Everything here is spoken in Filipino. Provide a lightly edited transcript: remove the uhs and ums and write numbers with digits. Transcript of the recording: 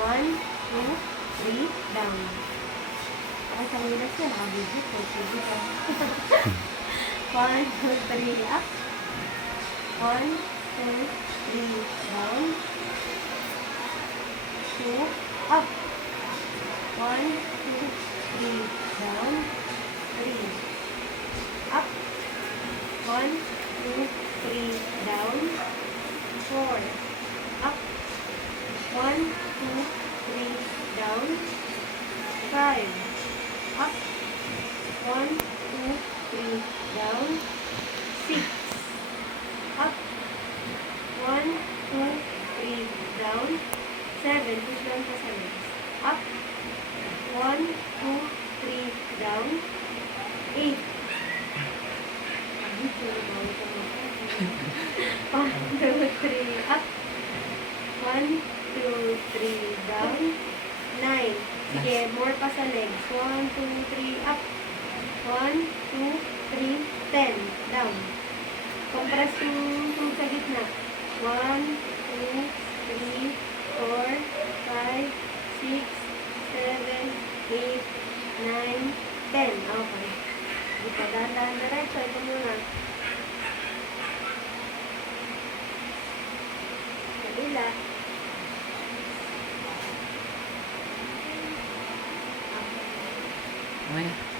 1, 2, 3, down. Ay, kanina siya, nakabigit ko. Sige ka. 1, 2, 3, up. 1, 2, 3, down. 2, up. 1, 2, 3, down. 3, up. 1, 2, 3, down. 4, up. 1, 2, 3, down. 5, up. 1, 2, 3, down. 6, up. 1, 2, 3, down. 7, push down sa 7. Up. 1, 2, 3, down. 8. 1, 2, 3, up. 1, 2, 3, down. 9. Sige, more pa sa legs. 1, 2, 3, up. 1, 2, 3, 10. Down. Compress yung sa gitna. 1, 2, 3, 4, 5, 6, 7, 8, 9, 10. Okay. Dito, dahan-dahan diretso. Ito muna. Kabila.